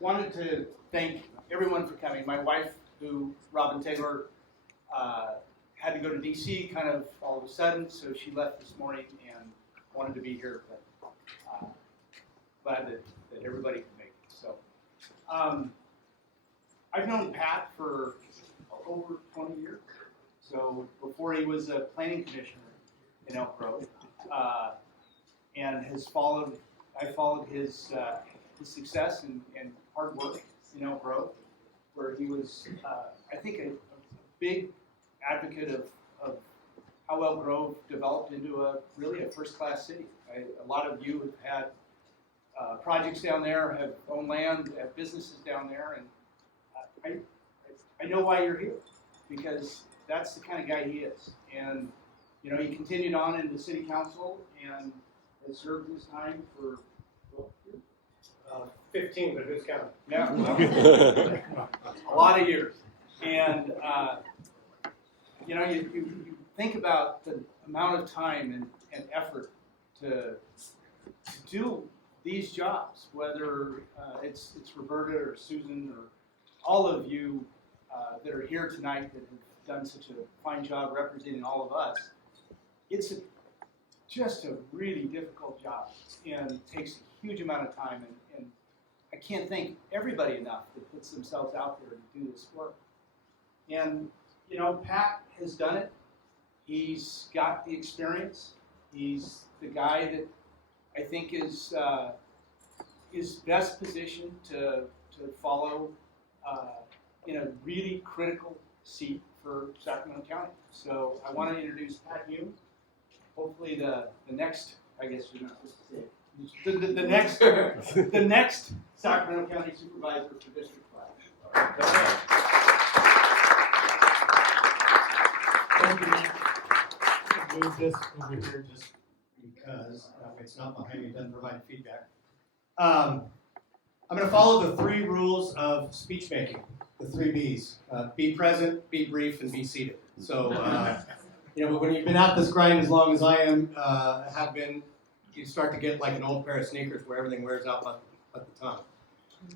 wanted to thank everyone for coming. My wife, Robin Taylor, had to go to D.C. kind of all of a sudden, so she left this morning and wanted to be here, but glad that everybody could make it. So I've known Pat for over 20 years. So before he was a planning commissioner in Elk Grove, and I followed his success and hard work in Elk Grove, where he was, I think, a big advocate of how Elk Grove developed into really a first-class city. A lot of you have had projects down there, have owned land, have businesses down there, and I know why you're here, because that's the kind of guy he is. And you know, he continued on in the city council and has served his time for 15, but who's counting? Yeah, a lot of years. And you know, you think about the amount of time and effort to do these jobs, whether it's Roberta or Susan or all of you that are here tonight that have done such a fine job representing all of us. It's just a really difficult job and takes a huge amount of time, and I can't thank everybody enough that puts themselves out there to do this work. And you know, Pat has done it. He's got the experience. He's the guy that I think is best positioned to follow in a really critical seat for Sacramento County. So I want to introduce Pat Hume. Hopefully the next, I guess you're not supposed to say it, the next Sacramento County Supervisor for District 5. I'll move this over here just because it's not behind me, it doesn't provide feedback. I'm going to follow the 3 rules of speech making, the 3 B's. Be present, be brief, and be seated. So, you know, when you've been at this grind as long as I have been, you start to get like an old pair of sneakers where everything wears out at the tongue.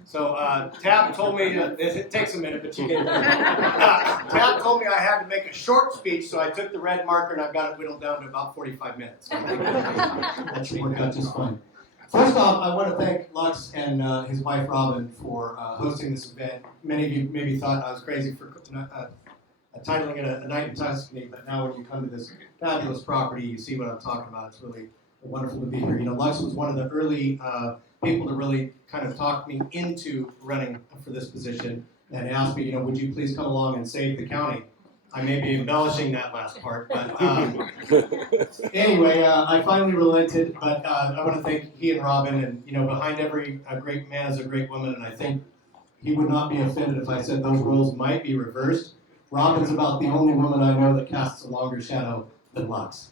So Tab told me, it takes a minute, but you get it. Tab told me I had to make a short speech, so I took the red marker and I've got it whittled down to about 45 minutes. That should work out just fine. First off, I want to thank Lux and his wife Robin for hosting this event. Many of you maybe thought I was crazy for titling it a Night in Tuscany, but now when you come to this fabulous property, you see what I'm talking about. It's really wonderful to be here. You know, Lux was one of the early people to really kind of talk me into running for this position, and asked me, you know, would you please come along and save the county? I may be embellishing that last part, but anyway, I finally relented. But I want to thank he and Robin, and you know, behind every great man is a great woman, and I think he would not be offended if I said those roles might be reversed. Robin's about the only woman I know that casts a longer shadow than Lux.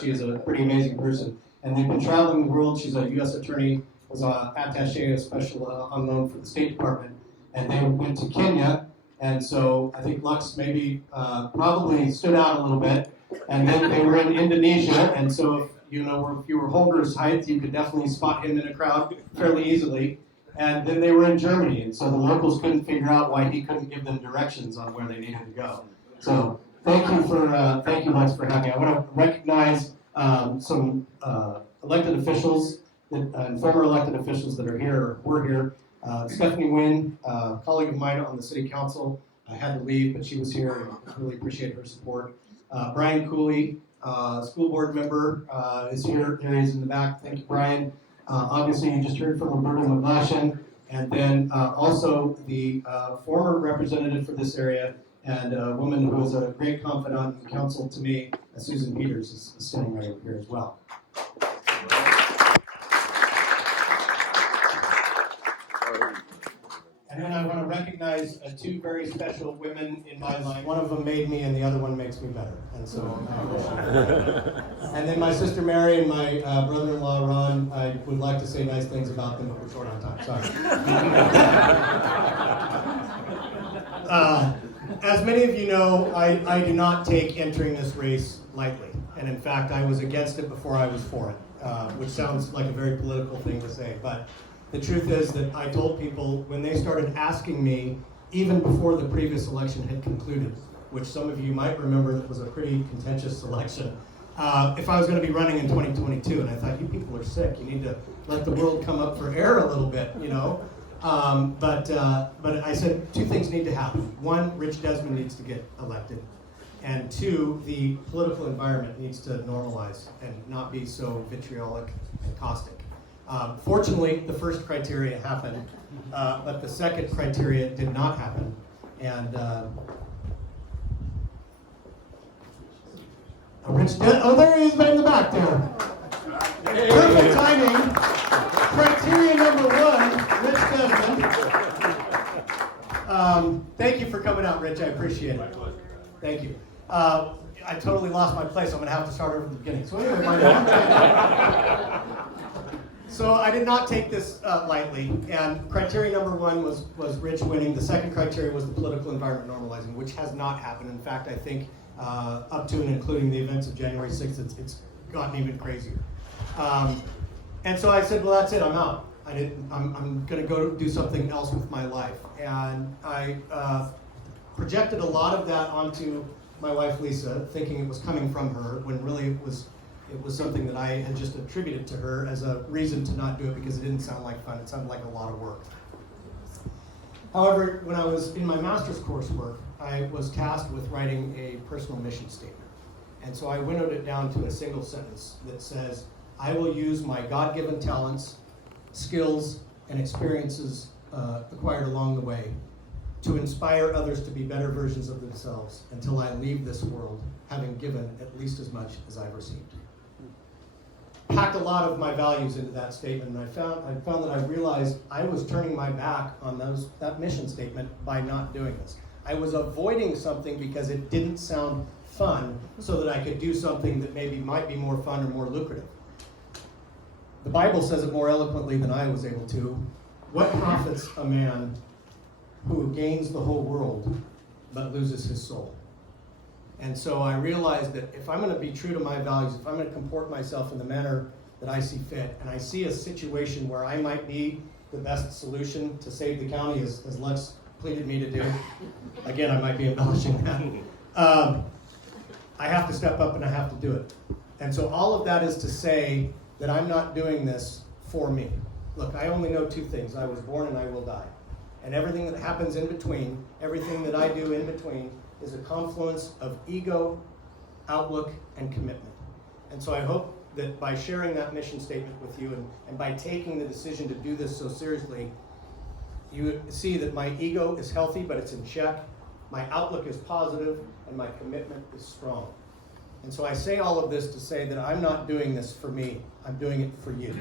She is a pretty amazing person, and they've been traveling the world. She's a U.S. attorney, was an attaché, a special on loan for the State Department, and they went to Kenya. And so I think Lux maybe probably stood out a little bit. And then they were in Indonesia, and so if you were Holger's height, you could definitely spot him in a crowd fairly easily. And then they were in Germany, and so the locals couldn't figure out why he couldn't give them directions on where they needed to go. So thank you, Lux, for having me. I want to recognize some elected officials and former elected officials that are here or were here. Stephanie Nguyen, a colleague of mine on the city council, had to leave, but she was here, and I really appreciate her support. Brian Cooley, school board member, is here. There he is in the back. Thank you, Brian. Obviously, you just heard from Roberta McGlashan, and then also the former representative for this area and a woman who was a great confidant and counsel to me, Susan Peters, is standing right over here as well. And then I want to recognize 2 very special women in my life. One of them made me, and the other one makes me better. And so, and then my sister Mary and my brother-in-law Ron. I would like to say nice things about them, but we're short on time. Sorry. As many of you know, I do not take entering this race lightly, and in fact, I was against it before I was for it, which sounds like a very political thing to say, but The truth is that I told people when they started asking me, even before the previous election had concluded, which some of you might remember that was a pretty contentious election, if I was going to be running in 2022, and I thought, you people are sick. You need to let the world come up for air a little bit, you know. But I said two things need to happen. One, Rich Desmond needs to get elected. And two, the political environment needs to normalize and not be so vitriolic and caustic. Fortunately, the first criteria happened, but the second criteria did not happen. And there he is in the back there. Perfect timing. Criteria number one, Rich Desmond. Thank you for coming out, Rich. I appreciate it. Thank you. I totally lost my place. I'm going to have to start over at the beginning. So anyway, so I did not take this lightly. And criteria number one was Rich winning. The second criteria was the political environment normalizing, which has not happened. In fact, I think up to and including the events of January 6th, it's gotten even crazier. And so I said, well, that's it. I'm out. I'm going to go do something else with my life. And I projected a lot of that onto my wife Lisa, thinking it was coming from her, when really it was something that I had just attributed to her as a reason to not do it because it didn't sound like fun. It sounded like a lot of work. However, when I was in my master's coursework, I was tasked with writing a personal mission statement. And so I winnowed it down to a single sentence that says, I will use my God-given talents, skills, and experiences acquired along the way to inspire others to be better versions of themselves until I leave this world, having given at least as much as I've received. Packed a lot of my values into that statement, and I found that I realized I was turning my back on that mission statement by not doing this. I was avoiding something because it didn't sound fun, so that I could do something that maybe might be more fun or more lucrative. The Bible says it more eloquently than I was able to. What profits a man who gains the whole world but loses his soul? And so I realized that if I'm going to be true to my values, if I'm going to comport myself in the manner that I see fit, and I see a situation where I might be the best solution to save the county, as Lex pleaded me to do, again, I might be embellishing that, I have to step up and I have to do it. And so all of that is to say that I'm not doing this for me. Look, I only know two things. I was born and I will die. And everything that happens in between, everything that I do in between, is a confluence of ego, outlook, and commitment. And so I hope that by sharing that mission statement with you and by taking the decision to do this so seriously, you see that my ego is healthy, but it's in check. My outlook is positive, and my commitment is strong. And so I say all of this to say that I'm not doing this for me. I'm doing it for you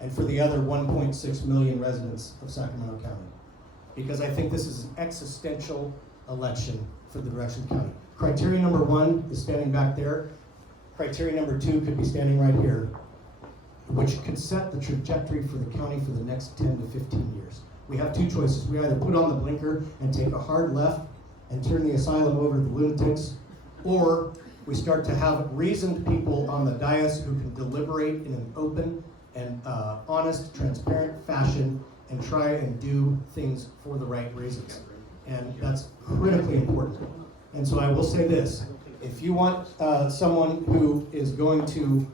and for the other 1.6 million residents of Sacramento County. Because I think this is an existential election for the direction of the county. Criteria number one is standing back there. Criteria number two could be standing right here, which could set the trajectory for the county for the next 10 to 15 years. We have two choices. We either put on the blinker and take a hard left and turn the asylum over to the lunatics, or we start to have reasoned people on the dais who can deliberate in an open and honest, transparent fashion and try and do things for the right reasons. And that's critically important. And so I will say this, if you want someone who is going to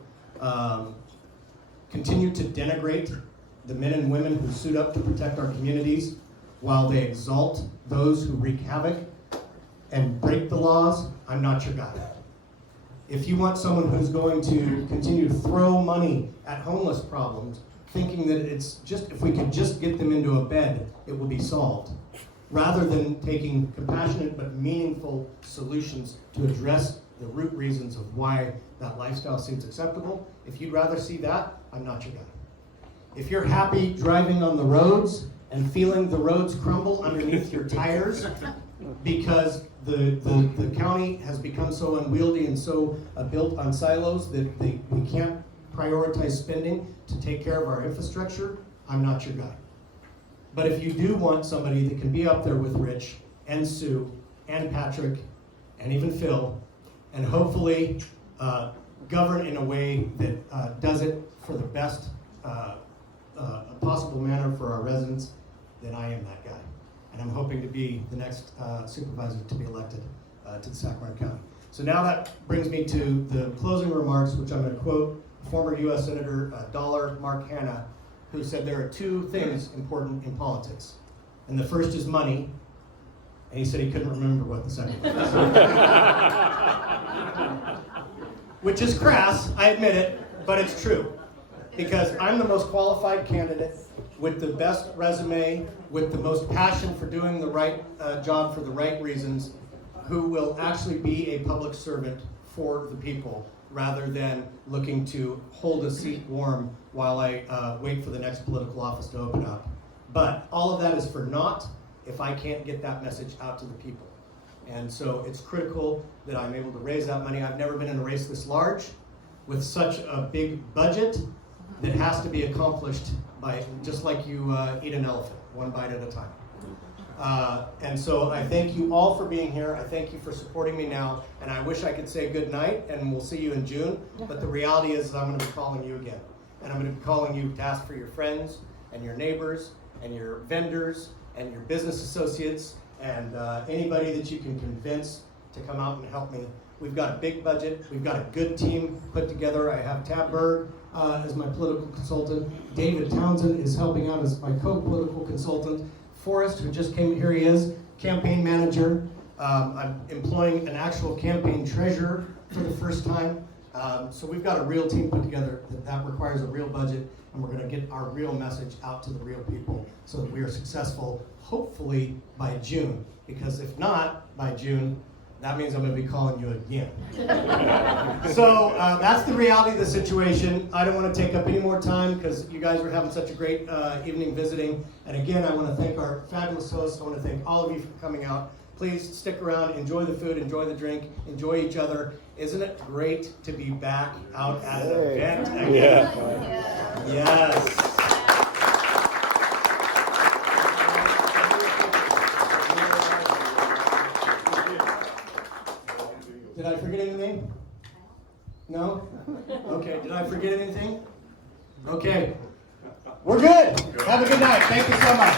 continue to denigrate the men and women who suit up to protect our communities while they exalt those who wreak havoc and break the laws, I'm not your guy. If you want someone who's going to continue to throw money at homeless problems, thinking that it's just, if we could just get them into a bed, it will be solved, rather than taking compassionate but meaningful solutions to address the root reasons of why that lifestyle seems acceptable, if you'd rather see that, I'm not your guy. If you're happy driving on the roads and feeling the roads crumble underneath your tires because the county has become so unwieldy and so built on silos that we can't prioritize spending to take care of our infrastructure, I'm not your guy. But if you do want somebody that can be up there with Rich and Sue and Patrick and even Phil, and hopefully govern in a way that does it for the best a possible manner for our residents, then I am that guy. And I'm hoping to be the next supervisor to be elected to the Sacramento County. So now that brings me to the closing remarks, which I'm going to quote former U.S. Senator Mark Hanna, who said there are two things important in politics. And the first is money, and he said he couldn't remember what the second was. Which is crass, I admit it, but it's true. Because I'm the most qualified candidate with the best resume, with the most passion for doing the right job for the right reasons, who will actually be a public servant for the people rather than looking to hold a seat warm while I wait for the next political office to open up. But all of that is for naught if I can't get that message out to the people. And so it's critical that I'm able to raise that money. I've never been in a race this large with such a big budget that has to be accomplished by, just like you eat an elephant, one bite at a time. And so I thank you all for being here. I thank you for supporting me now. And I wish I could say good night and we'll see you in June. But the reality is I'm going to be calling you again. And I'm going to be calling you to ask for your friends and your neighbors and your vendors and your business associates and anybody that you can convince to come out and help me. We've got a big budget. We've got a good team put together. I have Tab Berg as my political consultant. David Townsend is helping out as my co-political consultant. Forrest, who just came, here he is, campaign manager. I'm employing an actual campaign treasurer for the first time. So we've got a real team put together that requires a real budget, and we're going to get our real message out to the real people so that we are successful, hopefully by June. Because if not by June, that means I'm going to be calling you again. So that's the reality of the situation. I don't want to take up any more time because you guys are having such a great evening visiting. And again, I want to thank our fabulous hosts. I want to thank all of you for coming out. Please stick around, enjoy the food, enjoy the drink, enjoy each other. Isn't it great to be back out at an event again? Yeah. Yes. Did I forget anything? No? Okay, did I forget anything? Okay. We're good. Have a good night. Thank you so much.